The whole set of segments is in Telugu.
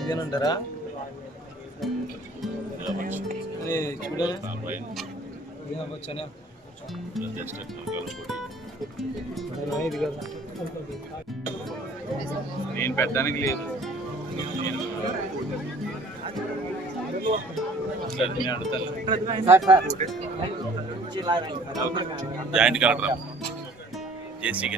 ఇదేనంటారా? చూడాలి ఇది కదా నేను పెట్టడానికి లేదు. జాయింట్ కలెక్టర్ జేసీ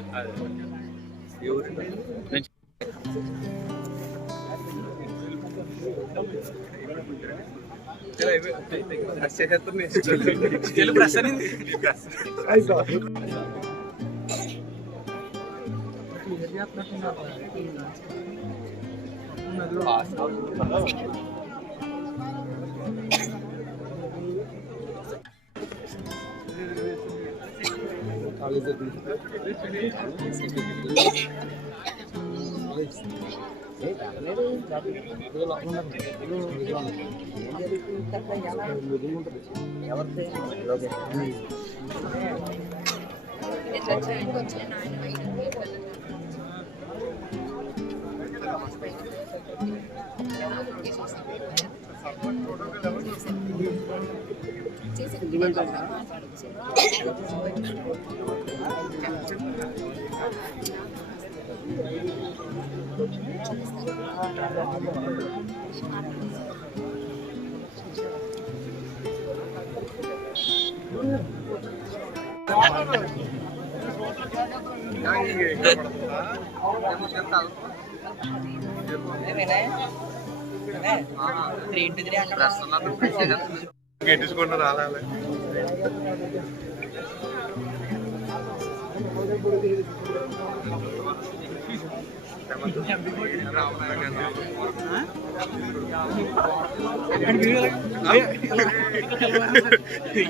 గెట్టించుకుంటూ రాలే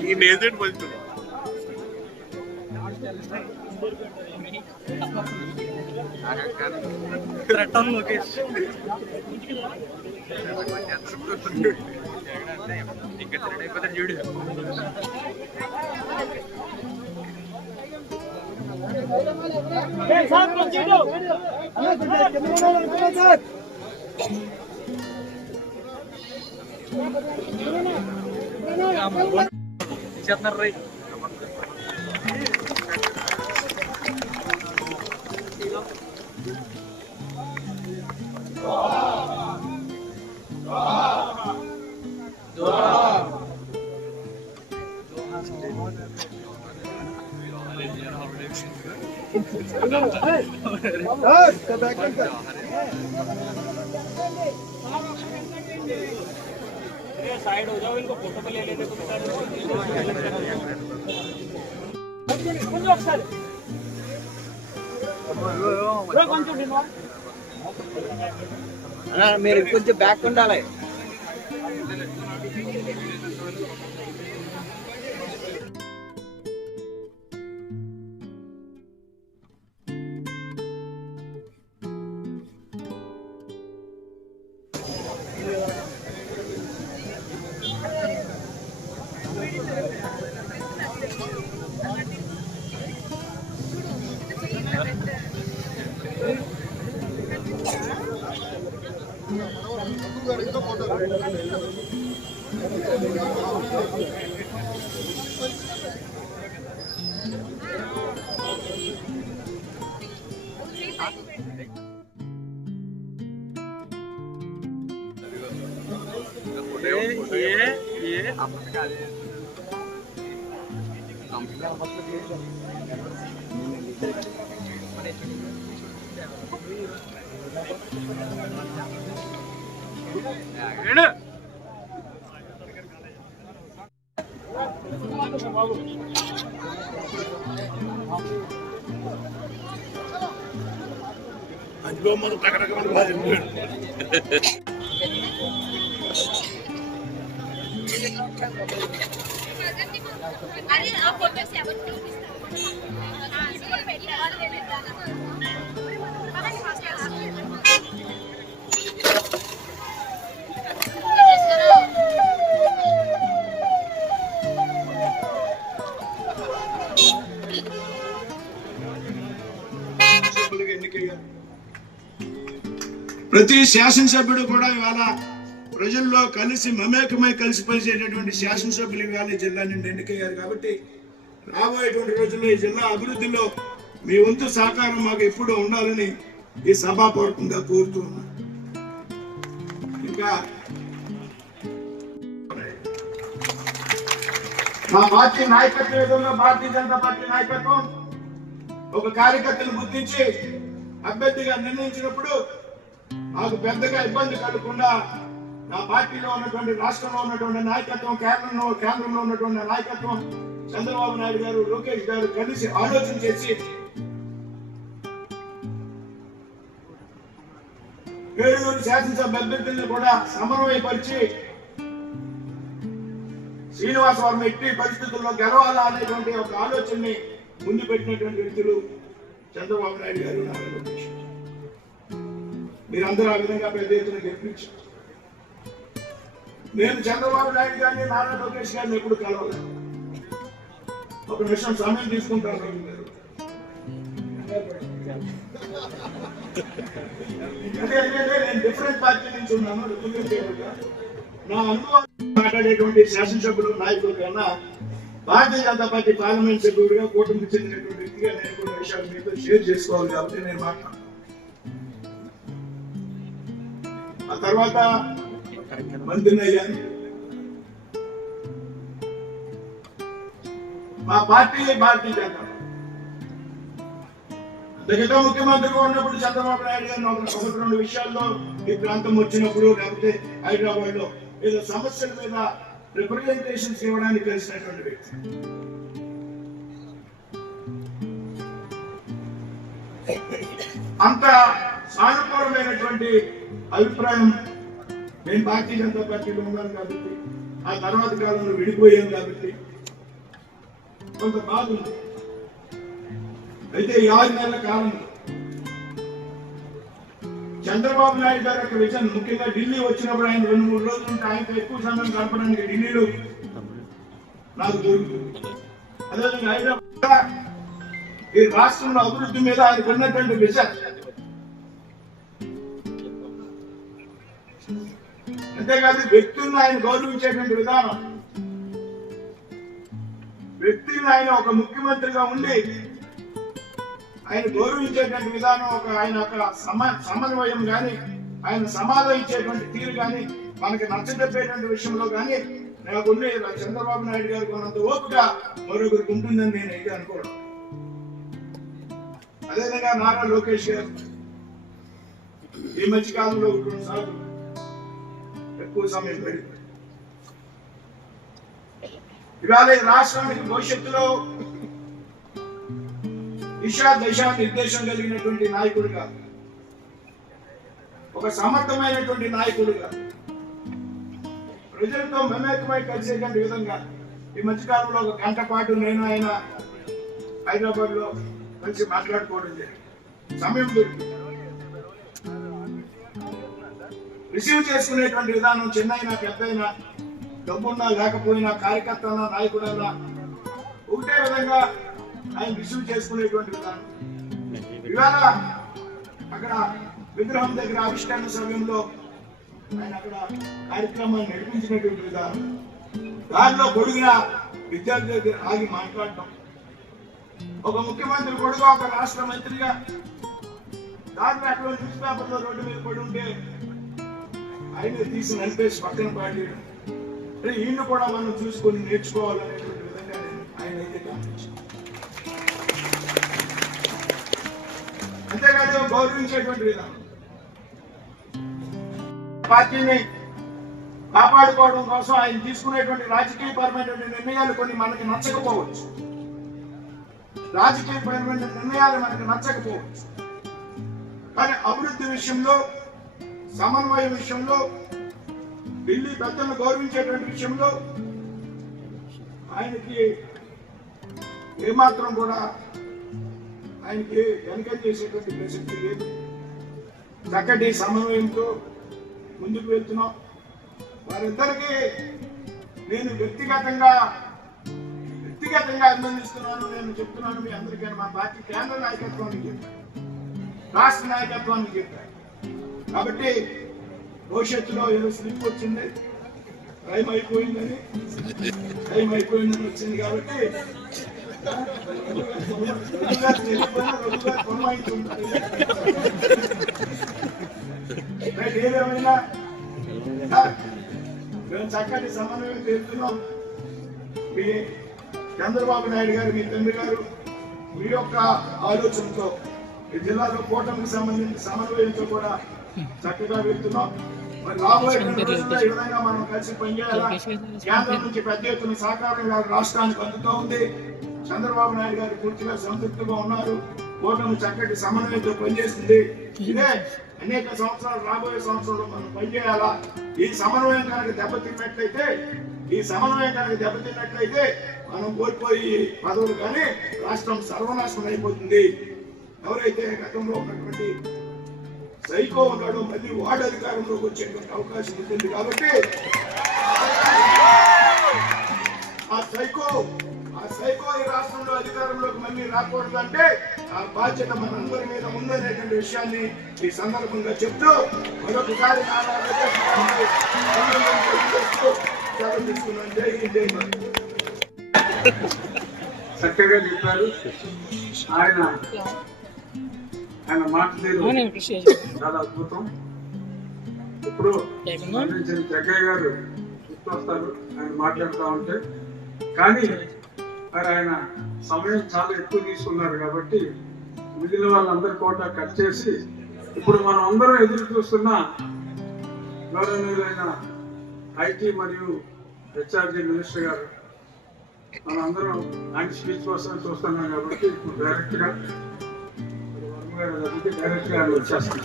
ఈ నేజెంట్ మంచి లోకేష్ చూడు చెప్తున్నారు రై साइड हो जाओ, इनको फोटो पे ले लेने को మీరు కొంచెం బ్యాక్ ఉండాలి. అందులో మనం రకరకాల బాధ अरे आप फोटो से अब हां इसको बैठा और ले लेता ना ప్రతి శాసనసభ్యుడు కూడా ఇవాళ ప్రజల్లో కలిసి మమేకమై కలిసి పనిచేసేటటువంటి శాసనసభ్యులు ఇవాళ ఈ జిల్లా నుండి ఎన్నికయ్యారు. కాబట్టి రాబోయేటువంటి రోజుల్లో ఈ జిల్లా అభివృద్ధిలో మీ వంతు సహకారం మాకు ఎప్పుడూ ఉండాలని ఈ సభాపూర్వకంగా కోరుతూ ఉన్నాను. ఇంకా మా పార్టీ నాయకత్వం విధంగా భారతీయ జనతా పార్టీ నాయకత్వం ఒక కార్యకర్తను గుర్తించి అభ్యర్థిగా నిర్ణయించినప్పుడు నాకు పెద్దగా ఇబ్బంది కలగకుండా నా పార్టీలో ఉన్నటువంటి రాష్ట్రంలో ఉన్నటువంటి నాయకత్వం కేంద్రంలో ఉన్నటువంటి నాయకత్వం చంద్రబాబు నాయుడు గారు లోకేష్ గారు కలిసి ఆలోచన చేసి 7 శాసనసభ అభ్యర్థులను కూడా సమన్వయపరిచి శ్రీనివాసవరం ఎట్టి పరిస్థితుల్లో గెలవాలా అనేటువంటి ఒక ఆలోచనని ముందు పెట్టినటువంటి వ్యక్తులు చంద్రబాబు నాయుడు గారు నారా లోకేష్. మీరందరూ ఆ విధంగా పెద్ద ఎత్తున గెలిపించారు. నేను చంద్రబాబు నాయుడు గారిని నారా లోకేష్ గారిని ఎప్పుడు కలవలేదు. ఒక నిమిషం సమయం తీసుకుంటారు గారు. నేను డిఫరెంట్ పార్టీ నుంచి ఉన్నాను. నా అనుభవం మాట్లాడేటువంటి శాసనసభ్యులు నాయకులు కన్నా భారతీయ జనతా పార్టీ పార్లమెంట్ సభ్యుడిగా కూటమికి చెందినటువంటి వ్యక్తిగా నేను కొన్ని విషయాలు మీతో షేర్ చేసుకోవాలి కాబట్టి నేను మాట్లాడాను. ఆ తర్వాత మంత్రిని అయ్యాను. మా పార్టీ భారతీయ జనతా దగ్గర ముఖ్యమంత్రిగా ఉన్నప్పుడు చంద్రబాబు నాయుడు గారిని ఒకటి 2 విషయాల్లో ఈ ప్రాంతం వచ్చినప్పుడు లేకపోతే హైదరాబాద్ లో ఏదో సమస్యల మీద రిప్రజెంటేషన్స్ ఇవ్వడానికి కలిసినటువంటి వ్యక్తి. అంత సానుకూలమైనటువంటి అభిప్రాయం నేను భారతీయ జనతా పార్టీలో ఉన్నాను కాబట్టి, ఆ తర్వాత కాలంలో విడిపోయాను కాబట్టి కొంత బాధ ఉంది. అయితే 6 నెలల కాలంలో చంద్రబాబు నాయుడు గారి యొక్క విజన్, ముఖ్యంగా ఢిల్లీ వచ్చినప్పుడు ఆయన 2-3 రోజులు ఉంటే ఆయనతో ఎక్కువ సమయం గడపడానికి ఢిల్లీలో నాకు దొరుకుతుంది. అదేవిధంగా హైదరాబాద్ ఈ రాష్ట్రంలో అభివృద్ధి మీద ఆయనకు ఉన్నటువంటి విజన్, అంతేకాదు వ్యక్తులను ఆయన గౌరవించేటువంటి విధానం, వ్యక్తిని ఆయన ఒక ముఖ్యమంత్రిగా ఉండి ఆయన గౌరవించేటువంటి విధానం, ఆయన ఒక సమన్వయం కానీ ఆయన సమాధానం ఇచ్చేటువంటి తీరు కానీ మనకి నచ్చజెప్పేటువంటి విషయంలో కానీ నాకుండే చంద్రబాబు నాయుడు గారికి ఉన్నంత ఓపిక మరొకరికి ఉంటుందని నేను అయితే అనుకోవడం. అదేవిధంగా నారా లోకేష్ గారు ఈ మధ్య కాలంలో 2 సార్లు ఎక్కువ సమయం పెరిగి ఇవాళ రాష్ట్రానికి భవిష్యత్తులో దిశా నిర్దేశం కలిగినటువంటి నాయకుడిగా, ఒక సమర్థమైనటువంటి నాయకుడిగా, ప్రజలతో మమేకమై కలిసేటువంటి విధంగా ఈ మధ్యకాలంలో 1 గంట పాటు నేను ఆయన హైదరాబాద్ లో కలిసి మాట్లాడుకోవడం జరిగింది. సమయం దొరికింది. రిసీవ్ చేసుకునేటువంటి విధానం చిన్నైనా పెద్దయినా, డబ్బున్నా లేకపోయినా, కార్యకర్తన్నా నాయకుడన్నా ఒకటే విధంగా ఆయన రిసీవ్ చేసుకునేటువంటి విధానం. ఇవాళ అక్కడ విగ్రహం దగ్గర ఆవిష్కరణ సమయంలో ఆయన అక్కడ కార్యక్రమాన్ని నడిపించినటువంటి విధానం, దానిలో పొడిగిన విద్యార్థి దగ్గర ఆగి మాట్లాడటం, ఒక ముఖ్యమంత్రి కొడుగా ఒక రాష్ట్ర మంత్రిగా దాంట్లో అక్కడ న్యూస్ పేపర్లో రోడ్డు మీద పడి ఉంటే ఆయన తీసి నలిపేసి పక్కన పాడేయడం, ఈయన కూడా మనం చూసుకొని నేర్చుకోవాలనేటువంటి విధంగా ఆయన అయితే గమనించారు. అంతేకాదు గౌరవించేటువంటి విధానం, పార్టీని కాపాడుకోవడం కోసం ఆయన తీసుకునేటువంటి రాజకీయపరమైనటువంటి నిర్ణయాలు కొన్ని మనకి నచ్చకపోవచ్చు, రాజకీయపరమైన నిర్ణయాలు మనకి నచ్చకపోవచ్చు, కానీ అభివృద్ధి విషయంలో, సమన్వయం విషయంలో, ఢిల్లీ పెద్దలను గౌరవించేటువంటి విషయంలో ఆయనకి ఏమాత్రం కూడా ఆయనకి వెనక చేసేటువంటి ప్రసక్తి లేదు. చక్కటి సమన్వయంతో ముందుకు వెళ్తున్నాం. వారిద్దరికీ నేను వ్యక్తిగతంగా అభినందిస్తున్నాను. నేను చెప్తున్నాను మీ అందరికీ, మా పార్టీ కేంద్ర నాయకత్వానికి చెప్పాను, రాష్ట్ర నాయకత్వానికి చెప్పాను. కాబట్టి భవిష్యత్తులో ఏదో స్లిప్ వచ్చింది, టైం అయిపోయిందని వచ్చింది. కాబట్టి ఏదేమైనా మేము చక్కటి సమన్వయం చేస్తున్నాం. మీ చంద్రబాబు నాయుడు గారు, మీ తండ్రి గారు, మీ యొక్క ఆలోచనతో ఈ జిల్లాలో కూటమికి సంబంధించిన సమన్వయంతో కూడా చక్కగా వెళ్తున్నాం. మరి రాబోయేటువంటి రోజుల్లో ఈ విధంగా మనం కలిసి పనిచేయాలా. కేంద్రం నుంచి పెద్ద ఎత్తున సహకారంగా రాష్ట్రానికి అందుతూ ఉంది. చంద్రబాబు నాయుడు గారు పూర్తిగా సంతృప్తిగా ఉన్నారు. కూటమి చక్కటి సమన్వయంతో పనిచేస్తుంది. ఇదే అనేక సంవత్సరాలు, రాబోయే సంవత్సరంలో మనం పనిచేయాలా. ఈ సమన్వయం కనుక దెబ్బతిన్నట్లయితే మనం కోల్పోయి పదవులు కానీ రాష్ట్రం సర్వనాశనం అయిపోతుంది. ఎవరైతే గతంలో ఉన్నటువంటి సైకో ఉన్నాడో మళ్ళీ వార్డు అధికారంలోకి వచ్చేటువంటి అవకాశం ఉంటుంది. కాబట్టి ఆ సైకో ఈ రాష్ట్రంలో అధికారంలోకి మళ్ళీ రాకూడదంటే ఆ బాధ్యత మనందరి మీద ఉందనేటువంటి విషయాన్ని ఈ సందర్భంగా చెప్తూ మరొకసారి చక్కగా చెప్పారు. ఆయన మాట చాలా అద్భుతం. ఇప్పుడు జగ్గయ్య గారు గుర్తొస్తారు ఆయన మాట్లాడుతూ ఉంటే. కానీ మరి ఆయన సమయం చాలా ఎక్కువ తీసుకున్నారు కాబట్టి మిగిలిన వాళ్ళందరి కోట కట్ చేసి ఇప్పుడు మనం అందరం ఎదురు చూస్తున్న గౌరవనీయులైన ఐటీ మరియు హెచ్ఆర్జీ మినిస్టర్ గారు మనం అందరం ఆయన స్పీచ్ కోసం చూస్తున్నాం. కాబట్టి ఇప్పుడు డైరెక్ట్ గా వచ్చేస్తాం.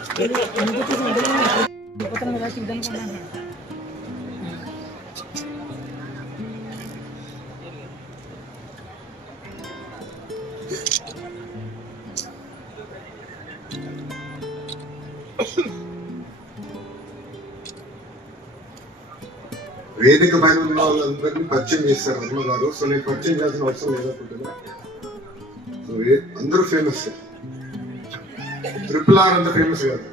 వేదిక పైన ఉన్న వాళ్ళందరినీ పరిచయం చేస్తారు వర్మ గారు. సో నేను పరిచయం చేయాల్సిన అవసరం లేదనుకుంటున్నా. సో అందరూ ఫేమస్, RRR అంత ఫేమస్ కాదు.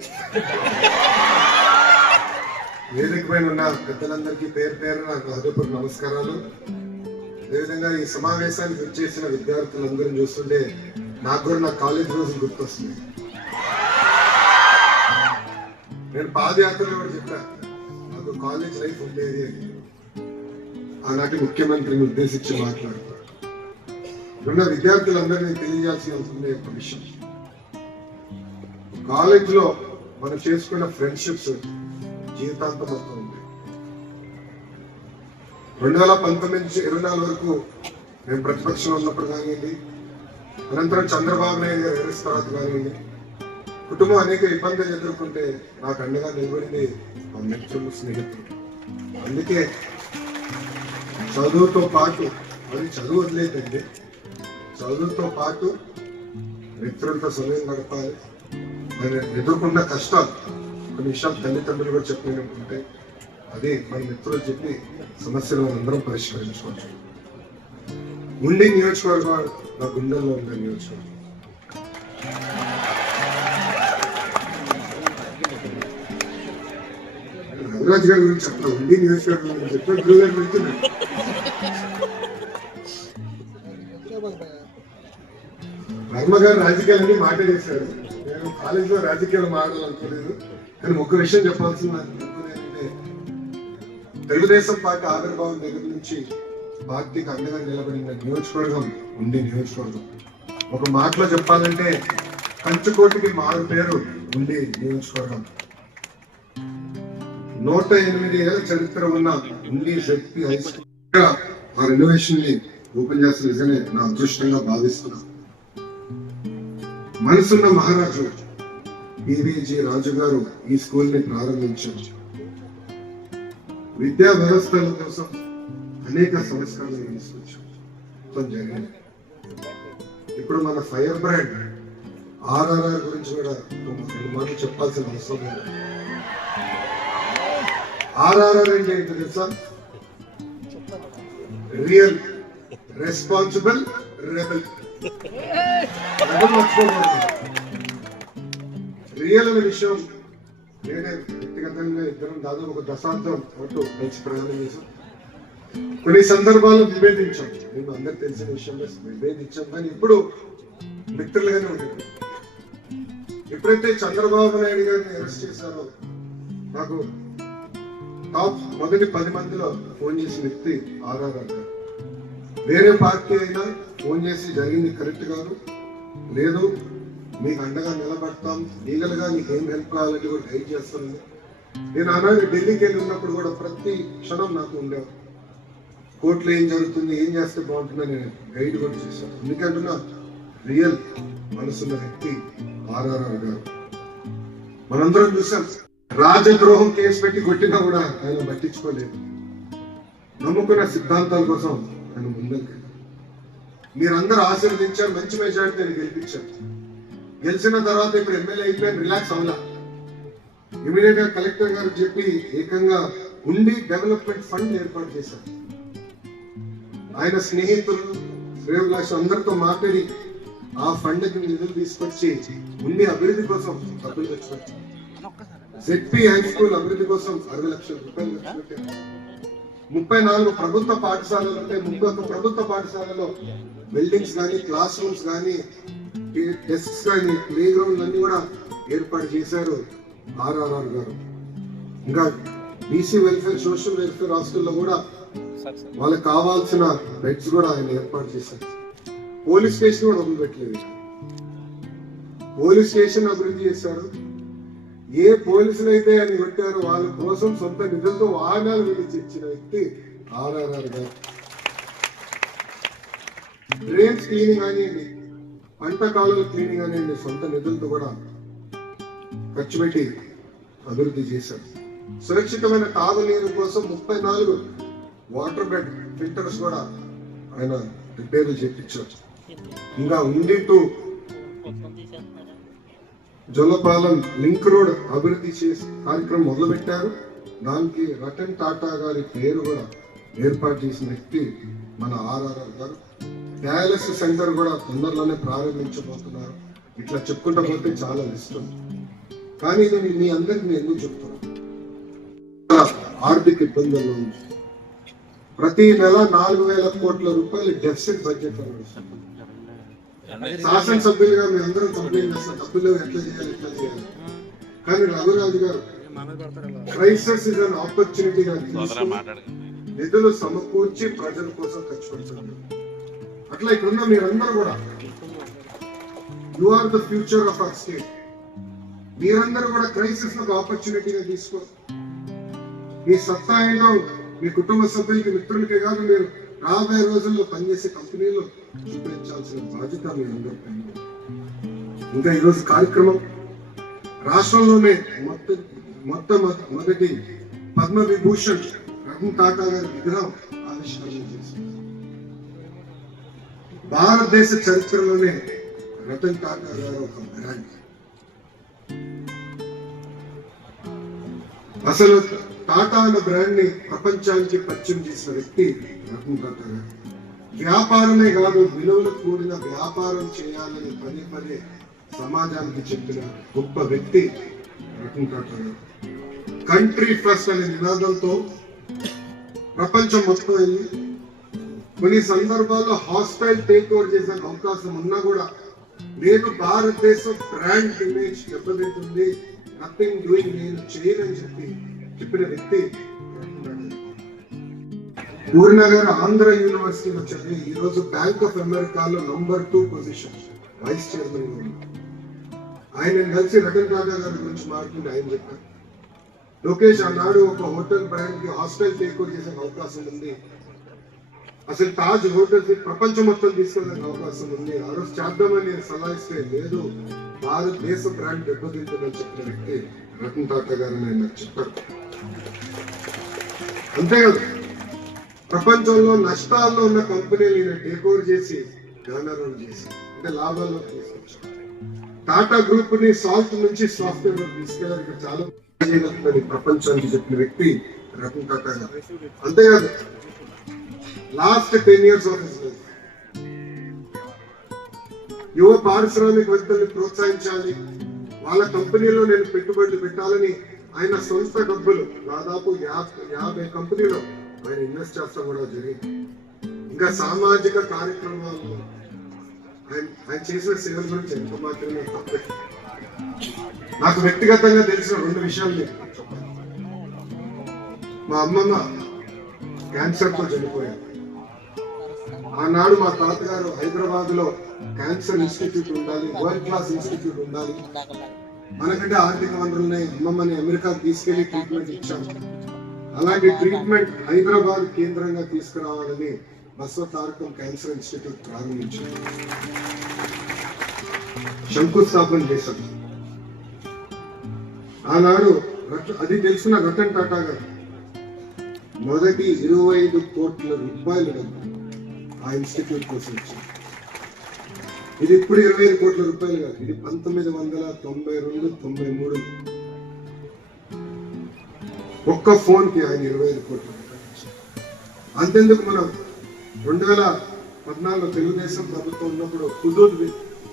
వేదిక పైన ఉన్న పెద్దలందరికీ పేరు నాకు హృదయపూర్వక నమస్కారాలు. అదేవిధంగా ఈ సమావేశానికి వచ్చేసిన విద్యార్థులందరినీ చూస్తుంటే నాకు కూడా నా కాలేజ్ రోజులు గుర్తొస్తుంది. నేను పాదయాత్రలో కూడా చెప్పాను నాకు కాలేజ్ లైఫ్ ఉండేది అని. ఆనాటి ముఖ్యమంత్రిని ఉద్దేశించి మాట్లాడుతాను. ఉన్న విద్యార్థులందరినీ తెలియజేయాల్సిన అవసరం ఒక విషయం, కాలేజ్ లో మనం చేసుకున్న ఫ్రెండ్షిప్స్ జీవితాంతం మొత్తం ఉంది. 2019 నుంచి 24 వరకు మేము ప్రతిపక్షంలో ఉన్నప్పుడు కానివ్వండి, అనంతరం చంద్రబాబు నాయుడు గారు ఎదురు తర్వాత కానివ్వండి, కుటుంబం అనేక ఇబ్బందులు ఎదుర్కొంటే నాకు అండగా నిలబడింది మా మిత్రులు, స్నేహితులు. అందుకే చదువుతో పాటు, అది చదువు వదిలేదండి, చదువుతో పాటు మిత్రులతో సమయం గడపాలి. మరి ఎదుర్కొన్న కష్టాలు కొన్ని విషయాలు తల్లిదండ్రులు కూడా చెప్పినట్టుంటే అది మన మిత్రులు చెప్పి సమస్యలు అందరం పరిష్కరించుకోవచ్చు. ఉండి నియోజకవర్గం నా గుండెల్లో ఉన్న నియోజకవర్గం. రఘురాజ్ గారి గురించి చెప్తా, ఉండి నియోజకవర్గం గురించి చెప్తా. గురువు గారు పెడుతున్నాడు. వర్మ గారు రాజకీయాలన్నీ మాట్లాడేశారు. నేను కాలేజీలో రాజకీయాలు మాట్లాడాలనుకోలేదు. కానీ ఒక విషయం చెప్పాల్సింది ఏంటంటే, తెలుగుదేశం పార్టీ ఆవిర్భావం దగ్గర నుంచి పార్టీకి అండగా నిలబడిన నియోజకవర్గం ఉండి నియోజకవర్గం. ఒక మాటలో చెప్పాలంటే కంచుకోటికి మారు పేరు ఉండి నియోజకవర్గం. 108 ఏళ్ల చరిత్ర ఉన్న ఇండి శక్తి హై స్కూల్ ఆ రెనోవేషన్ ని ఓపెన్ చేస్తే నిజంగా నా అదృష్టంగా భావిస్తున్నా. మనసున్న మహారాజు బివిజి రాజు గారు ఈ స్కూల్ ని ప్రారంభించారు. విద్యా వ్యవస్థల కోసం అనేక సంస్కరణలు తీసుకొచ్చారు జరిగింది. ఇప్పుడు మన ఫైర్ బ్రాండ్ RRR గురించి కూడా రెండు మాటలు చెప్పాల్సిన అవసరం లేదు. RRR అంటే ఏంటో తెలుసా? Real responsible rebel. రియల్ అనే విషయం నేనే వ్యక్తిగతంగా ఇద్దరం దాదాపు ఒక దశాబ్దం పాటు కలిసి ప్రయాణం చేశాం. కొన్ని సందర్భాల్లో విభేదించాం, మేము అందరికి తెలిసిన విషయంలో విభేదించాం, కానీ ఇప్పుడు మిత్రులుగానే ఉంటుంది. ఎప్పుడైతే చంద్రబాబు నాయుడు గారిని అరెస్ట్ చేశారో నాకు టాప్ మొదటి 10 మందిలో ఫోన్ చేసిన వ్యక్తి RRR గారు. వేరే పార్టీ అయినా ఫోన్ చేసి జరిగింది కరెక్ట్ కాదు, లేదు మీకు అండగా నిలబడతాం, లీగల్ గా మీకు ఏం హెల్ప్ కావాలని కూడా గైడ్ చేస్తాను. నేను ఆనాడు ఢిల్లీకి వెళ్ళి ఉన్నప్పుడు కూడా ప్రతి క్షణం నాకు ఉండేవారు. కోర్టులో ఏం జరుగుతుంది, ఏం చేస్తే బాగుంటుందని నేను గైడ్ కూడా చేశాను. ఎందుకంటున్నా రియల్ మనసున్న వ్యక్తి RRR గారు. మనందరం చూసాం, రాజద్రోహం కేసు పెట్టి కొట్టినా కూడా ఆయన పట్టించుకోలేదు. నమ్ముకున్న సిద్ధాంతాల కోసం ఆయన ముందుకు మీరందరూ ఆశీర్వదించారు, మంచి మెజారిటీ నేను గెలిపించారు. గెలిచిన తర్వాత ఇప్పుడు ఎమ్మెల్యే అయిపోయాను, రిలాక్స్ అవ్వాలా. ఇమీడియట్ గా కలెక్టర్ గారు చెప్పి ఏకంగా ఉండి డెవలప్మెంట్ ఫండ్ ఏర్పాటు చేశారు. ఆయన స్నేహితులు శ్రేయోభిలాష్ అందరితో మాట్లాడి ఆ ఫండ్ కి నిధులు తీసుకొచ్చి ఉండి అభివృద్ధి కోసం డబ్బులు తెచ్చుకొచ్చి జెడ్పీ హై స్కూల్ అభివృద్ధి కోసం 60 లక్షల రూపాయలు ఖర్చు పెట్టారు. 34 ప్రభుత్వ పాఠశాలలు అంటే 31 ప్రభుత్వ పాఠశాలలో బిల్డింగ్స్ కానీ, క్లాస్ రూమ్స్ కానీ, డెస్క్స్ కానీ, ప్లే గ్రౌండ్ అన్ని కూడా ఏర్పాటు చేశారు RRR గారు. ఇంకా బీసీ వెల్ఫేర్, సోషల్ వెల్ఫేర్ హాస్టల్లో కూడా వాళ్ళకి కావాల్సిన బెడ్స్ కూడా ఆయన ఏర్పాటు చేశారు. పోలీస్ స్టేషన్ కూడా వదిలిపెట్టలేదు. పోలీస్ స్టేషన్ అభివృద్ధి చేశారు. ఏ పోలీసులు అయితే ఆయన పెట్టారో వాళ్ళ కోసం సొంత నిధులతో వాహనాలు వెలిచి ఇచ్చిన వ్యక్తి RRR గారు. డ్రైన్స్ క్లీనింగ్ కానివ్వండి, పంట కాలువల క్లీనింగ్ కానివ్వండి, సొంత నిధులతో కూడా ఖర్చు పెట్టి అభివృద్ధి చేశారు. సురక్షితమైన తాగునీరు కోసం 34 వాటర్ బెడ్ ఫిల్టర్స్ కూడా ఆయన రిపేర్లు చేయించారు. ఇంకా ఉండి టు జొల్లపాలెం లింక్ రోడ్ అభివృద్ధి చేసే కార్యక్రమం మొదలుపెట్టారు. దానికి రతన్ టాటా గారి పేరు కూడా ఏర్పాటు చేసిన వ్యక్తి మన RRR గారు. డయాలసిస్ సెంటర్ కూడా తొందరలోనే ప్రారంభించబోతున్నారు. ఇట్లా చెప్పుకుంటా పోతే చాలా లిస్ట్ ఉంది. కానీ ఇది మీ అందరికి నేను ఎందుకు చెప్తున్నాను, ఆర్థిక ఇబ్బందుల్లో ఉంది. ప్రతి నెల 4,000 కోట్ల రూపాయలు డెఫిసిట్ బడ్జెట్ నడుస్తుంది. శాసనసభ్యులుగా మీ అందరం కంప్లైంట్ చేస్తారు, డబ్బులు ఎట్లా చేయాలి. కానీ రఘురాజు గారు క్రైసిస్ ఇస్ అన్ ఆపర్చునిటీగా నిధులు సమకూర్చి ప్రజల కోసం ఖర్చు పెడుతున్నారు. అట్లా ఇక్కడున్న మీరందరూ కూడా you are the future of our state. మీరందరూ కూడా క్రైసిస్ ఒక ఆపర్చునిటీగా తీసుకో. మీ సత్తా ఏంటో మీ కుటుంబ సభ్యులకి, మిత్రులకే కాదు, మీరు రాబోయే రోజుల్లో పనిచేసే కంపెనీలో చూపించాల్సిన బాధ్యత మీ అందరిపై. ఇంకా ఈరోజు కార్యక్రమం రాష్ట్రంలోనే మొట్టమొదటి పద్మ విభూషణ్ రతన్ టాటా గారి విగ్రహం ఆవిష్కరణ చేసింది. భారతదేశ చరిత్రలోనే రతన్ టాటా గారు ఒక బ్రాండ్. అసలు టాటా అన్న బ్రాండ్ ని ప్రపంచానికి పరిచయం చేసిన వ్యక్తి రతన్ టాటా గారు. వ్యాపారమే కాదు, విలువలు కూడిన వ్యాపారం చేయాలని పదే సమాజానికి చెప్పిన గొప్ప వ్యక్తి రతన్ టాటా గారు. కంట్రీ ఫస్ట్ అనే నినాదంతో ప్రపంచం మొత్తం వెళ్ళి కొన్ని సందర్భాల్లో హాస్టైల్ టేక్ ఓవర్ చేసే అవకాశం ఉన్నా కూడా నేను భారతదేశం బ్రాండ్ ఇమేజ్ దెబ్బతింటుంది, నథింగ్ డూయింగ్, నేను చేయనని చెప్పిన వ్యక్తి పూర్ణగారు ఆంధ్ర యూనివర్సిటీలో చదివి ఈ రోజు బ్యాంక్ ఆఫ్ అమెరికాలో నంబర్ 2 పొజిషన్ వైస్ చైర్మన్. ఆయన కలిసి రతన్ టాటా గారి గురించి మాట్లాడి ఆయన చెప్పారు, లోకేష్ అన్నాడు ఒక హోటల్ బ్రాండ్ కి హాస్టల్ టేక్ ఓవర్ చేసే అవకాశం ఉంది, అసలు తాజ్ హోటల్స్ ప్రపంచం మొత్తం తీసుకెళ్ళే అవకాశం ఉంది, ఆ రోజు చేద్దామని నేను సలహా ఇస్తే లేదు భారతదేశ బ్రాండ్ దెబ్బతింటుందని చెప్పిన వ్యక్తి రతన్ టాటా గారు నేను చెప్పారు. అంతేకాదు ప్రపంచంలో నష్టాల్లో ఉన్న కంపెనీలు ఈయన టేక్ ఓవర్ చేసి గవర్నర్ చేసి అంటే లాభాల్లో తీసుకొచ్చారు. టాటా గ్రూప్ ని సాల్ట్ నుంచి సాఫ్ట్వేర్ తీసుకెళ్ళడానికి చాలా ప్రపంచానికి చెప్పిన వ్యక్తి రతన్ టాటా గారు. అంతేకాదు last 10 years of his life యువ పారిశ్రామికవేత్తల్ని ప్రోత్సహించాలి, వాళ్ళ కంపెనీలో నేను పెట్టుబడులు పెట్టాలని ఆయన సొంత డబ్బులు దాదాపు 50 కంపెనీలో ఆయన ఇన్వెస్ట్ చేస్తాం కూడా జరిగింది. ఇంకా సామాజిక కార్యక్రమాల్లో ఆయన చేసిన సేవల గురించి ఎంత మాత్రమే తప్పే. నాకు వ్యక్తిగతంగా తెలిసిన 2 విషయాలు చెప్పాలి. మా అమ్మమ్మ క్యాన్సర్ తో చనిపోయారు. ఆనాడు మా తాతగారు హైదరాబాద్ లో క్యాన్సర్ ఇన్స్టిట్యూట్ ఉండాలి, వరల్డ్ క్లాస్ ఇన్స్టిట్యూట్ ఉండాలి, మనకంటే ఆర్థిక వనరులున్నాయి, అమ్మమ్మని అమెరికాకి తీసుకెళ్లి ట్రీట్మెంట్ ఇచ్చాము. అలాంటి ట్రీట్మెంట్ హైదరాబాద్ కేంద్రంగా తీసుకురావాలని బసవతారకం క్యాన్సర్ ఇన్స్టిట్యూట్ ప్రారంభించారు, శంకుస్థాపన చేశారు. ఆనాడు అది తెలిసిన రతన్ టాటా గారు మొదటి 25 కోట్ల రూపాయలు ఆ ఇన్స్టిట్యూట్ కోసం ఇచ్చారు. ఇది ఇప్పుడు 25 కోట్ల రూపాయలు కాదు, ఇది 1992-93 ఒక్క ఫోన్ కి ఆయన 25 కోట్ల రూపాయలు ఇచ్చారు. అంతెందుకు మనం 2014లో తెలుగుదేశం ప్రభుత్వం ఉన్నప్పుడు హుదూద్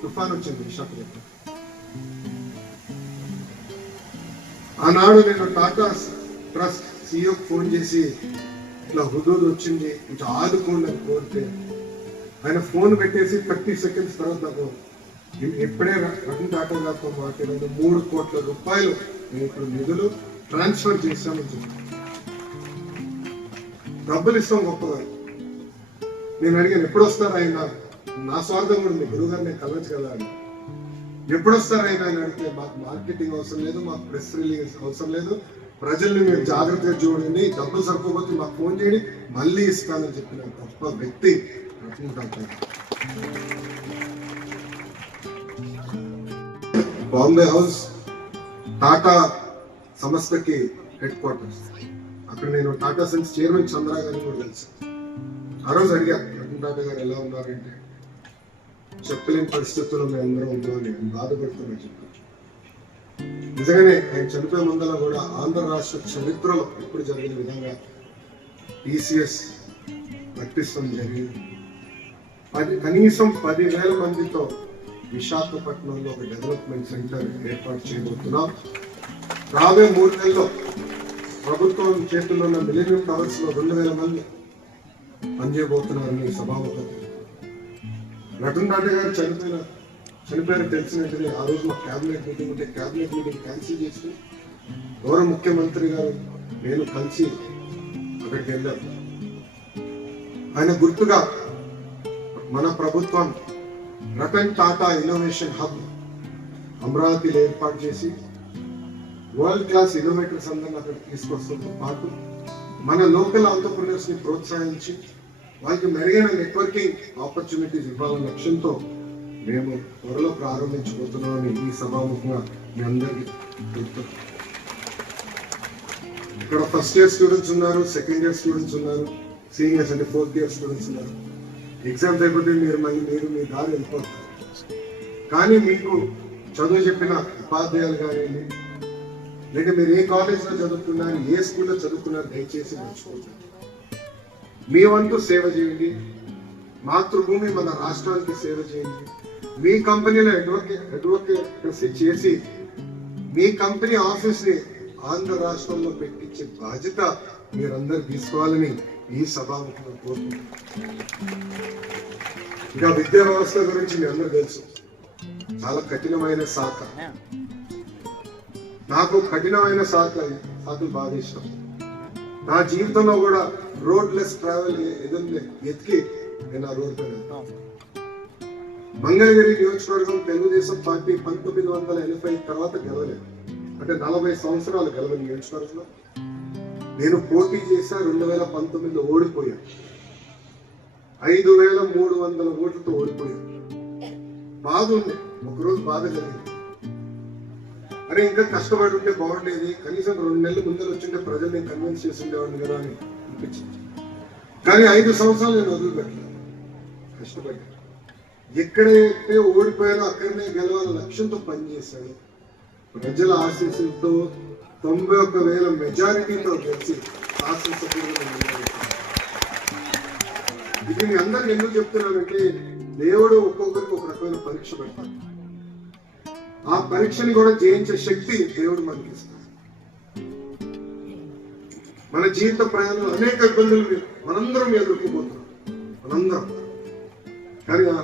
తుఫాన్ వచ్చింది విశాఖపట్నం. ఆనాడు నేను టాటా ట్రస్ట్ CEO ఫోన్ చేసి ఇట్లా హుదూద్ వచ్చింది కొంచెం ఆదుకోండి అని కోరితే ఆయన ఫోన్ పెట్టేసి 30 seconds తర్వాత నాకు ఎప్పుడే రతన్ టాటా గారితో మాట్లాడిన 3 కోట్ల రూపాయలు నేను ఇప్పుడు నిధులు ట్రాన్స్ఫర్ చేశామని చెప్పి డబ్బులు ఇస్తాం గొప్పగా. నేను అడిగాను ఎప్పుడు వస్తారు ఆయన, నా స్వార్థం కూడా ఉంది, గురువు గారు నేను కలవచ్చగలను, ఎప్పుడు వస్తారు ఆయన అని అడిగితే మాకు మార్కెటింగ్ అవసరం లేదు, మాకు ప్రెస్ రిలీజ్ అవసరం లేదు, ప్రజల్ని మీరు జాగ్రత్తగా చూడండి, డబ్బులు సరిపోతే మాకు ఫోన్ చేయండి మళ్ళీ ఇస్తానని చెప్పిన గొప్ప వ్యక్తి రతన్ టాటా. బాంబే హౌస్ టాటా సంస్థకి హెడ్ క్వార్టర్స్. అక్కడ నేను టాటా సన్స్ చైర్మన్ చంద్ర గారిని కూడా తెలుసు. ఆ రోజు అడిగా రతన్ టాటా గారు ఎలా ఉన్నారంటే చెప్పలేని పరిస్థితుల్లో మేము అందరం ఉన్నామని బాధపడుతున్నా చెప్పారు. నిజంగానే ఆయన చనిపోయే ముందర కూడా ఆంధ్ర రాష్ట్ర చరిత్రలో ఎప్పుడు జరిగిన విధంగా TCS ప్రకటిస్తాం జరిగింది. కనీసం 10,000 మందితో విశాఖపట్నంలో ఒక డెవలప్మెంట్ సెంటర్ ఏర్పాటు చేయబోతున్నాం. రాబోయే 3 నెలల్లో ప్రభుత్వం చేతుల్లో ఉన్న మిలినియం టవర్స్ లో 2,000 మంది పనిచేయబోతున్నారని సభాముఖం. రతన్ టాటా గారు చనిపోయారు తెలిసిన వెంటనే ఆ రోజు మా క్యాబినెట్ మీటింగ్ ఉంటే క్యాబినెట్ మీటింగ్ క్యాన్సిల్ చేసి గౌరవ ముఖ్యమంత్రి గారు నేను కలిసి అక్కడికి వెళ్ళాను. ఆయన గుర్తుగా మన ప్రభుత్వం రతన్ టాటా ఇన్నోవేషన్ హబ్ అమరావతిలో ఏర్పాటు చేసి వరల్డ్ క్లాస్ ఇన్నోవేటర్స్ అందరినీ అక్కడికి తీసుకొస్తుంతో పాటు మన లోకల్ ఆంటర్‌ప్రెన్యూర్స్ ని ప్రోత్సహించి వాళ్ళకి మెరుగైన నెట్వర్కింగ్ ఆపర్చునిటీస్ ఇవ్వాలనే లక్ష్యంతో మేము త్వరలో ప్రారంభించబోతున్నామని ఈ సభాముఖంగా మీ అందరికీ చెప్తున్నాను. ఇక్కడ ఫస్ట్ ఇయర్ స్టూడెంట్స్ ఉన్నారు, సెకండ్ ఇయర్ స్టూడెంట్స్ ఉన్నారు, సీనియర్స్ అంటే 4th ఇయర్ స్టూడెంట్స్ ఉన్నారు. ఎగ్జామ్స్ అయిపోతే మీరు మీ దారి వెళ్ళిపోతారు. కానీ మీకు చదువు చెప్పిన ఉపాధ్యాయులు కానీ లేక మీరు ఏ కాలేజ్లో చదువుతున్నారు, ఏ స్కూల్లో చదువుతున్నారు దయచేసి మర్చిపోతారు. మీ వంతు సేవ చేయండి, మాతృభూమి మన రాష్ట్రానికి సేవ చేయండి. మీ కంపెనీలో అడ్వకేసీ చేసి మీ కంపెనీ ఆఫీస్ ని ఆంధ్ర రాష్ట్రంలో పెట్టించే బాధ్యత మీరందరూ తీసుకోవాలని ఈ సభాముఖంగా కోరుకుంటున్నాను. ఇంకా విద్యా వ్యవస్థ గురించి మీ అందరూ తెలుసు, చాలా కఠినమైన శాఖ. నాకు కఠినమైన శాఖలు బాగా ఇష్టం. నా జీవితంలో కూడా రోడ్ లెస్ ట్రావెల్ ఎతికి నేను ఆ రోడ్ పైన మంగళగిరి నియోజకవర్గం తెలుగుదేశం పార్టీ 1980 తర్వాత గెలవలేదు. అంటే 40 సంవత్సరాలు గెలవని నియోజకవర్గంలో నేను పోటీ చేశా. 2019లో ఓడిపోయాను. 5300 ఓట్లతో ఓడిపోయాను. బాధ ఉంది, ఒకరోజు బాధ కలిగింది. అరే ఇంకా కష్టపడి ఉంటే బాగుండేది, కనీసం 2 నెలల ముందర వచ్చింటే ప్రజల్ని కన్విన్స్ చేసి ఉండేవాడిని కదా అని అనిపించింది. కానీ 5 సంవత్సరాలు నేను వదిలిపెట్టలేదు, కష్టపడ్డాను. ఎక్కడైతే ఓడిపోయానో అక్కడనే గెలవాల లక్ష్యంతో పనిచేశాను. ప్రజల ఆశీస్సులతో 91,000 మెజారిటీతో గెలిచి శాసనసభ్యులుగా ఇది మీ అందరికి ఎందుకు చెప్తున్నానంటే దేవుడు ఒక్కొక్కరికి ఒక రకమైన పరీక్ష పెడతాడు. ఆ పరీక్షని కూడా జయించే శక్తి దేవుడు మనకి ఇస్తాడు. మన జీవిత ప్రయాణంలో అనేక ఇబ్బందులు మనందరం ఎదుర్కోబోతున్నాం, మనందరం. కానీ ఆ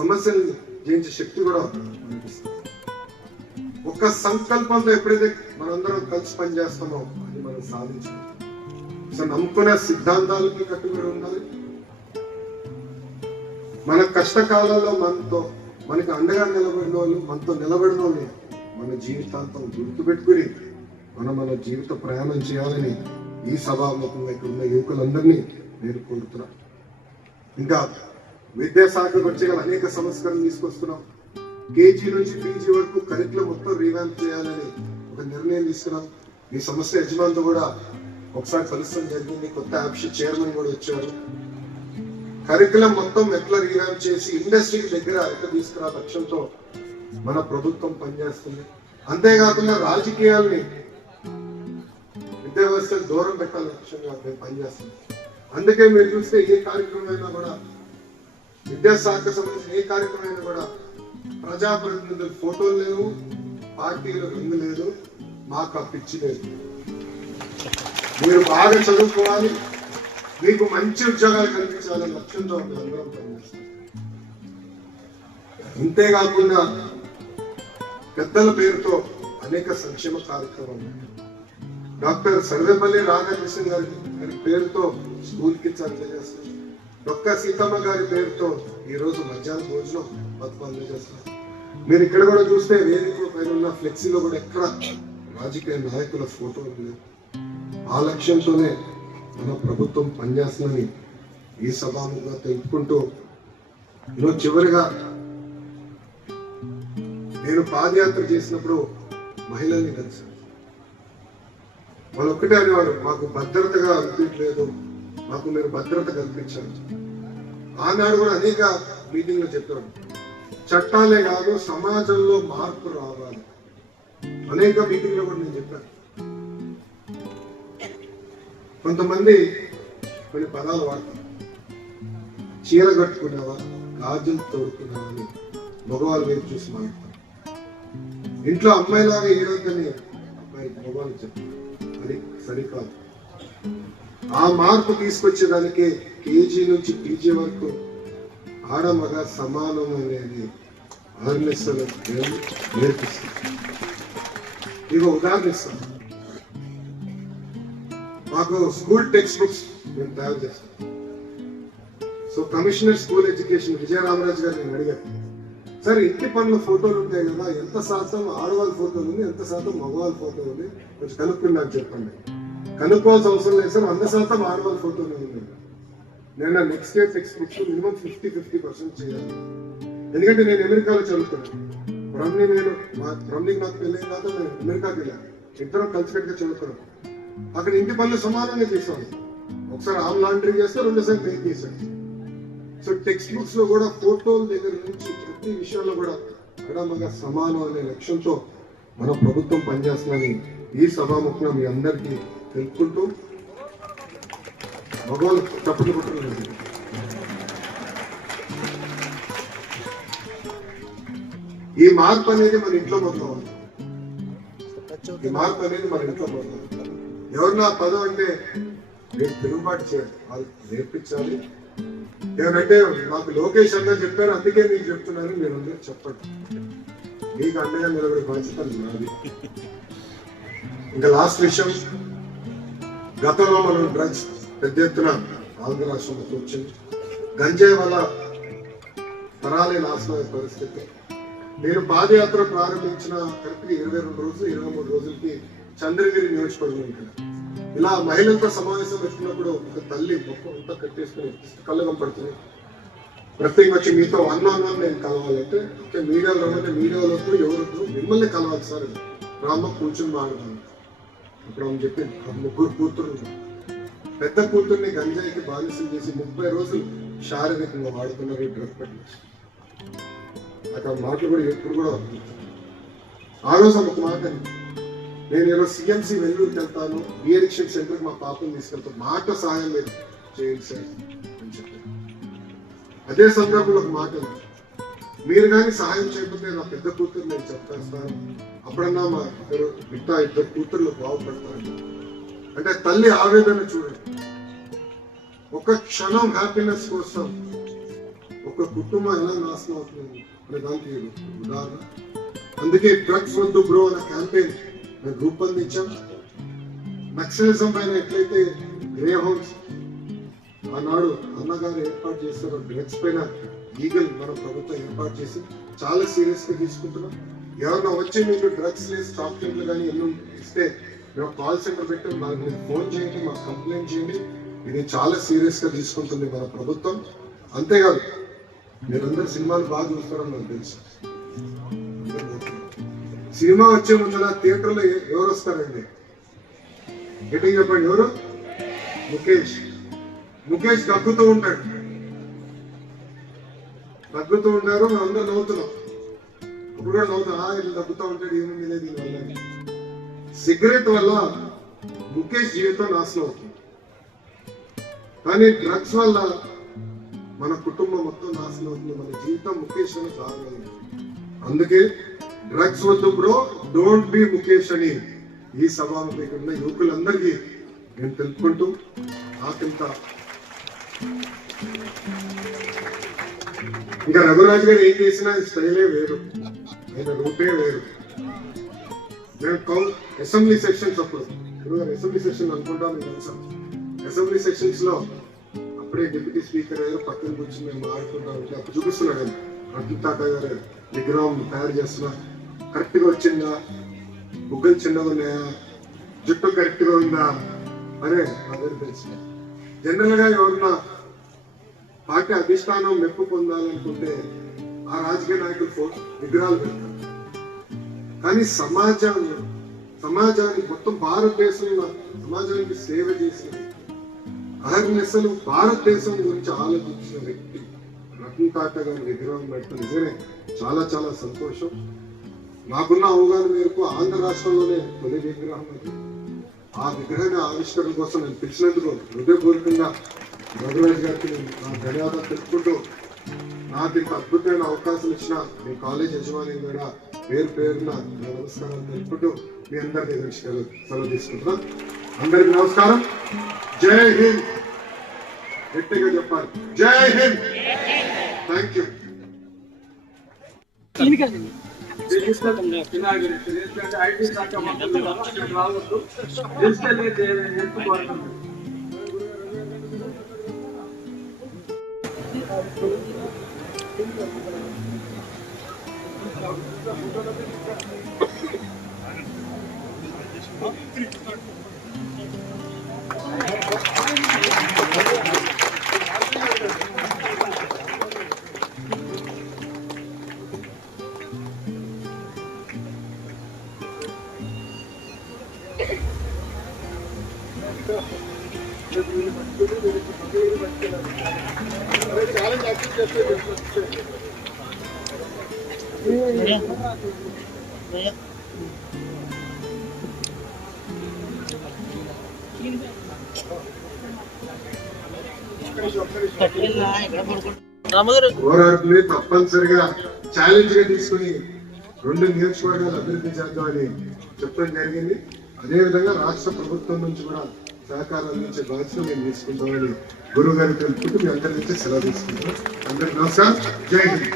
సమస్యల్ని జయించే శక్తి కూడా మనకి ఇస్తాడు. ఒక సంకల్పంతో ఎప్పుడైతే మనందరం కలిసి పనిచేస్తామో అది మనం సాధించాలి. సో నమ్ముకునే సిద్ధాంతాలకి కట్టుబడి ఉండాలి. మన కష్టకాలంలో మనకి అండగా నిలబడిన వాళ్ళు, మనతో నిలబడిన వాళ్ళు మన జీవితాంతం గుర్తుపెట్టుకుని మన జీవిత ప్రయాణం చేయాలని ఈ సభాముఖంగా ఇక్కడ ఉన్న యువకులందరినీ నేను కోరుతున్నాను. ఇంకా విద్యాశాఖకు వచ్చే అనేక సంస్కరణలు తీసుకొస్తున్నాం. కేజీ నుంచి పీజీ వరకు కరికులం మొత్తం రీవ్యాంప్ చేయాలని ఒక నిర్ణయం తీసుకున్నాం. ఈ సంస్థ యజమానితో కూడా ఒకసారి కలుస్తాం జరిగింది. కొత్త యాప్షి చైర్మన్ కూడా వచ్చారు. కరికులం మొత్తం ఎట్లా రీవ్యాంప్ చేసి ఇండస్ట్రీకి దగ్గర ఎట్లా తీసుకురా లక్ష్యంతో మన ప్రభుత్వం పనిచేస్తుంది. అంతేకాకుండా రాజకీయాల్ని విద్యా వ్యవస్థకు దూరం పెట్టాలని లక్ష్యంగా మేము పనిచేస్తాం. అందుకే మీరు చూస్తే ఏ కార్యక్రమం అయినా కూడా, విద్యాశాఖ సంబంధించిన ఏ కార్యక్రమం అయినా కూడా ప్రజాప్రతినిధులు ఫోటోలు లేవు, పార్టీలు రంగు లేదు, మాకు ఆ పిచ్చి లేదు. మీరు బాగా చదువుకోవాలి, మీకు మంచి ఉద్యోగాలు కల్పించాలని లక్ష్యంతో అందరం పనిచేస్తాం. అంతేకాకుండా పెద్దల పేరుతో అనేక సంక్షేమ కార్యక్రమాలు. డాక్టర్ సర్వేపల్లి రాధాకృష్ణ గారి పేరుతో స్కూల్ కిడ్స్ అందజేస్తారు. డాక్టర్ సీతమ్మ గారి పేరుతో ఈ రోజు మధ్యాహ్న భోజనం పథకం అందజేస్తారు. మీరు ఇక్కడ కూడా చూస్తే వేదిక పైన ఉన్న ఫ్లెక్సీలో కూడా ఎక్కడ రాజకీయ నాయకుల ఫోటోలు లేవు. ఆ లక్ష్యంతోనే మన ప్రభుత్వం పనిచేస్తుందని ఈ సభాముగా తెలుపుకుంటూ, ఈరోజు చివరిగా నేను పాదయాత్ర చేసినప్పుడు మహిళల్ని కలిసాను. వాళ్ళు ఒక్కటే అనేవారు, మాకు భద్రతగా అనిపించలేదు, మాకు మీరు భద్రత కల్పించారు. ఆనాడు కూడా అనేక మీటింగ్లో చెప్పారు, చట్టాలే కాదు సమాజంలో మార్పు రావాలి. అనేక మీటింగ్లో కూడా నేను చెప్పాను. కొంతమంది కొన్ని పదాలు వాడతారు, చీర కట్టుకునేవా, గాజులు తోడుకునేవా అని మగవాళ్ళు వైపు చూసి మాట్లాడతారు. ఇంట్లో అమ్మాయిలాగా ఏడొద్దని అబ్బాయి మగవాళ్ళు చెప్తారు. అది సరికాదు. ఆ మార్పు తీసుకొచ్చేదానికి కేజీ నుంచి పీజీ వరకు ఆడ మగ సమానం అనేది అవేర్నెస్ నేర్పిస్తాం. ఇక ఉదాహరణ ఇస్తాం. మాకు స్కూల్ టెక్స్ట్ బుక్స్ మేము తయారు చేస్తాం. So commissioner school education Vijayaramaraju గారు నేను అడిగాను, సరే ఇంటి పనుల ఫోటోలు ఉంటాయి కదా, ఎంత శాతం ఆడవాళ్ళ ఫోటోలు ఉంది, ఎంత శాతం మగవాళ్ళ ఫోటోలు ఉంది, కొంచెం కనుక్కుని నాకు చెప్పండి. కనుక్కోవాల్సిన అవసరం లేదు సార్, 100% ఆడవాళ్ళ ఫోటోలు ఉంది. నేను next year text books minimum 50% చేయాలి. ఎందుకంటే నేను అమెరికాలో చదువుతున్నాను. బ్రహ్మణికి నాకు పెళ్ళైన తర్వాత నేను అమెరికాకి వెళ్ళాను. ఇద్దరం కలిసికట్టుగా చదువుతున్నాను. అక్కడ ఇంటి పనులు సమానంగా చేసాను. ఒకసారి ఆమ్ లాండ్రీ చేస్తే 2సార్లు పెయింట్ చేశాను. సో టెక్స్ట్ బుక్స్ లో కూడా ఫోటోల దగ్గర నుంచి ప్రతి విషయంలో కూడా ఎడమగా సమానం అనే లక్ష్యంతో మన ప్రభుత్వం పనిచేస్తుందని ఈ సభాముఖంగా మీ అందరికీ తెలుపుకుంటూ, మగవాళ్ళు తప్పని కొట్టలేదు. ఈ మార్పు అనేది మన ఇంట్లో మొదలవాలి. ఈ మార్పు అనేది మన ఇంట్లో మొదలవాలి. ఎవరన్నా పదం అంటే రేపు తిరుగుబాటు చేయాలి, వాళ్ళు నేర్పించాలి. ఏమంటే నాకు లోకేష్ అన్న చెప్పారు, అందుకే మీకు చెప్తున్నాను, మీరు అందరూ చెప్పండి. మీకు అండగా నిలబడే బాధ్యత నాది. ఇంకా లాస్ట్ విషయం, గతంలో మనం డ్రగ్స్ పెద్ద ఎత్తున ఆంధ్ర రాష్ట్రంలో వచ్చింది. గంజాయి వల్ల తరాలే నాశనమైన పరిస్థితి. నేను పాదయాత్ర ప్రారంభించిన కరెక్ట్గా 22 రోజులు 23 రోజులకి చంద్రగిరి నియోజకవర్గం ఇక్కడ ఇలా మహిళలతో సమావేశం పెట్టినప్పుడు ఒక తల్లి మొక్క అంతా కట్టేసుకుని కళ్ళు కనపడుతుంది. ప్రత్యేక వచ్చి మీతో అన్నా నేను కలవాలంటే ఓకే మీడియాలో రమ్మంటే మీడియాలతో ఎవరు మిమ్మల్ని కలవాలి సార్ రామ్మ కూర్చుని మాట్లాడాలి. అప్పుడు ఆమె చెప్పింది 3 కూతురు, పెద్ద కూతుర్ని గంజాయికి బానిసం చేసి 30 రోజులు శారీరకంగా వాడుతున్నారు డ్రగ్ పట్టి. నాకు ఆ మాటలు కూడా ఎప్పుడు కూడా ఆ రోజు ఒక మాట నేను ఈరోజు సిఎంసి వెల్లూరుకి వెళ్తాను, డిఎడిక్షన్ సెంటర్కి మా పాపని తీసుకెళ్తాను, మాట సహాయం లేదు చేయండి సార్ అని చెప్పాను. అదే సందర్భంలో ఒక మాట మీరు కానీ సహాయం చేయకపోతే నా పెద్ద కూతురు నేను చెప్పేస్తాను, అప్పుడన్నా మా ఇద్దరు కూతుర్లు బాగుపడతారు. అంటే తల్లి ఆవేదన చూడండి. ఒక క్షణం హ్యాపీనెస్ కోసం ఒక కుటుంబం ఎలా నాశనం అవుతుంది అనే దానికి ఉదాహరణ. అందుకే డ్రగ్స్ వద్దు బ్రో అనే క్యాంపెయిన్ మేము రూపొందించాం. నక్సలిజం పైన ఎట్లయితే గ్రే హౌన్స్ ఆనాడు అన్నగారు ఏర్పాటు చేస్తారో డ్రగ్స్ పైన లీగల్ మన ప్రభుత్వం ఏర్పాటు చేసి చాలా సీరియస్ గా తీసుకుంటున్నాం. ఎవరన్నా వచ్చి మీకు డ్రగ్స్ లేని చాక్లెట్లు కానీ ఎన్నో ఇస్తే మేము కాల్ సెంటర్ పెట్టి మాకు మీరు ఫోన్ చేయండి, మాకు కంప్లైంట్ చేయండి. ఇది చాలా సీరియస్ గా తీసుకుంటుంది మన ప్రభుత్వం. అంతేకాదు మీరందరూ సినిమాలు బాగా చూస్తారని నాకు తెలుసు. సినిమా వచ్చే ముందర థియేటర్లో ఎవరు వస్తారండి? గట్టిగా చెప్పండి ఎవరు? ముఖేష్ దగ్గుతూ ఉంటాడు, మనం అందరూ నవ్వుతున్నాం. ఇప్పుడు కూడా నవ్వుతాం, ఇట్లా దగ్గుతూ ఉంటాడు, ఏముంది లేదు దీనివల్ల. సిగరెట్ వల్ల ముఖేష్ జీవితం నాశనం అవుతుంది, కానీ డ్రగ్స్ వల్ల మన కుటుంబం మొత్తం నాశనం అవుతుంది, మన జీవితం ముఖేష్ అని కాదు. అందుకే డ్రగ్స్ వద్దు బ్రో, డోంట్ బి ముఖేష్ అని ఈ సభలో ఇక్కడ ఉన్న యువకులందరికీ నేను తెలుపుకుంటూ ఆకింత ఇంకా రఘురాజు గారు ఏం చేసినా స్టైలే వేరు, ఆయన రూపే వేరు. మేము అసెంబ్లీ సెషన్స్ అప్పుడు అసెంబ్లీ సెషన్ అనుకుంటాం, అసెంబ్లీ సెషన్స్ లో అప్పుడే డిప్యూటీ స్పీకర్ గారు పక్కన కూర్చొని మేము మాట్లాడుకుంటాం. అప్పుడు చూపిస్తున్నాడు రతన్ టాటా గారు విగ్రహం తయారు చేస్తున్నా, కరెక్ట్ గా వచ్చిందా, బుగ్గలు చిన్నగా ఉన్నాయా, జుట్టు కరెక్ట్ గా ఉందా అనే నా దగ్గర తెలుసు. జనరల్ గా ఎవరన్నా పార్టీ అధిష్టానం మెప్పు పొందాలనుకుంటే ఆ రాజకీయ నాయకులు విగ్రహాలు పెడతారు. కానీ సమాజానికి మొత్తం భారతదేశంలో సమాజానికి సేవ చేసిన అహర్నిశలు భారతదేశం గురించి ఆలోచించిన వ్యక్తి రతన్ టాటా గారి విగ్రహం పెడతాం. నిజమే చాలా చాలా సంతోషం. నాకున్న అవగాహన మేరకు ఆంధ్ర రాష్ట్రంలోనే తొలి విగ్రహం అది. ఆ విగ్రహాన్ని ఆవిష్కరణ కోసం నేను పిలిచినందుకు హృదయపూర్వకంగా రఘురాజ్ గారికి నా ధన్యవాదాలు తెలుపుకుంటూ నాకు ఇంత అద్భుతమైన అవకాశం ఇచ్చిన మీ కాలేజ్ యజమాని కూడా పేరున నమస్కారాలు తెలుపుకుంటూ మీ అందరి దగ్గర సెలవు తీసుకుంటున్నాం. అందరికి నమస్కారం. జై హింద్. గట్టిగా చెప్పాలి, జై హింద్. Thank you. ఐటీ శాఖ మంత్రులు రావద్దు, డిజిటల్ ఎంచుకోవాలి. పోరాటమే తప్పనిసరిగా ఛాలెంజ్ గా తీసుకుని 2 నియోజకవర్గాలు అభివృద్ధి చేద్దామని చెప్పడం జరిగింది. అదేవిధంగా రాష్ట్ర ప్రభుత్వం నుంచి కూడా సహకారం అందించే బాధ్యత మేము తీసుకుంటామని గురువు గారికి తెలుపుకుంటూ మీ అందరి నుంచి సెలవు తీసుకుంటాం. అందరికి నమస్కారం. జై హింద్.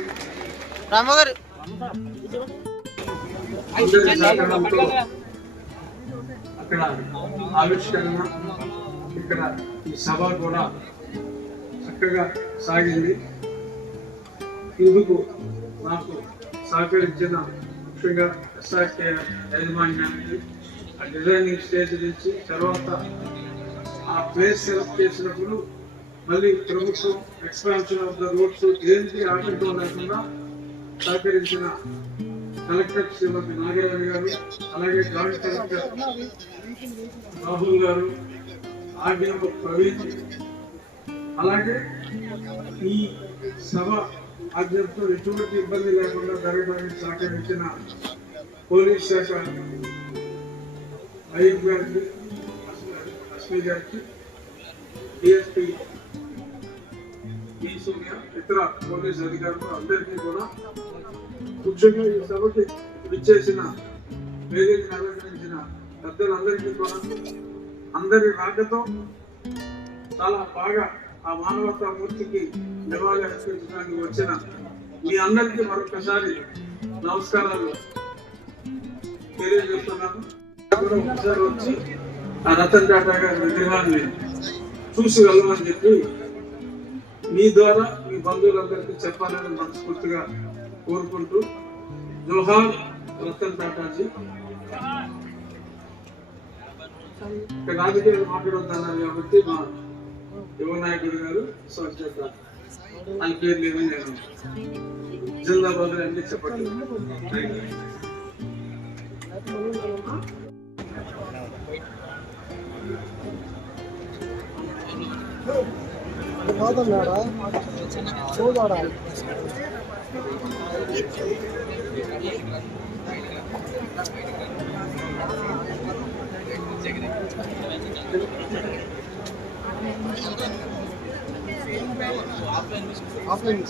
అక్కడ ఆవిష్కరణ, ఇక్కడ ఈ సభ కూడా చక్కగా సాగింది. ఇందుకు నాకు సహకరించిన ముఖ్యంగా ఎస్ఆర్కే యాజమాన్యానికి ఆ డిజైనింగ్ స్టేజ్ నుంచి తర్వాత ఆ ప్లేస్ సెలెక్ట్ చేసినప్పుడు మళ్ళీ ప్రభుత్వం ఎక్స్పాన్షన్ ఆఫ్ ద రోడ్స్ దేనికి ఆటంకం లేకుండా సహకరించిన కలెక్టర్ శ్రీమతి నాగేశ్వరి గారు, అలాగే జాయింట్ కలెక్టర్ రాహుల్ గారు, ఆర్డీఓ ప్రవీణ్, అలాగే ఈ సభ ఆజ్ఞతో ఎటువంటి ఇబ్బంది లేకుండా జరగడానికి సహకరించిన పోలీస్ శాఖ మహేష్ గారికి, అశ్వి గారికి, డిఎస్పీ ఈ సూర్య, ఇతర పోలీస్ అధికారులు అందరికీ కూడా, ముఖ్యంగా ఈ సభకి విచ్చేసిన వేదికను అలంకరించిన పెద్దలందరికీ కూడా అందరి రాకతో చాలా బాగా ఆ మానవతా మూర్తికి నివాళి అర్పించడానికి వచ్చిన మీ అందరికీ మరొకసారి నమస్కారాలు తెలియజేస్తున్నాను. ఒకసారి వచ్చి ఆ రతన్ టాటా గారి విగ్రహాన్ని చూసి వెళ్ళమని చెప్పి మీ ద్వారా మీ బంధువులందరికీ చెప్పాలని మనస్ఫూర్తిగా కోరుకుంటూ, జోహార్ రతన్ టాటాజీ. ఇక్కడ రాజకీయాలు మాట్లాడొద్దన్నారు కాబట్టి మా యువ నాయకుడు గారు స్వచ్ఛత ఆయన పేరు లేదని నేను జిల్లాబాద్ అన్ని చెప్పండి. ఆఫ్లైన్